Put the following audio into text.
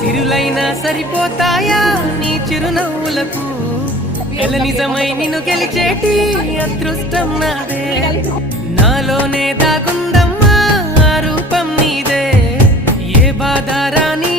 సిరులైనా సరిపోతాయా నీ చిరునవ్వులకు ఎల నిజమై నిన్ను గెలిచేటి అదృష్టం నాదే నాలోనే దాగుందమ్మా ఆ రూపం నీదే ఏ బాధ రాని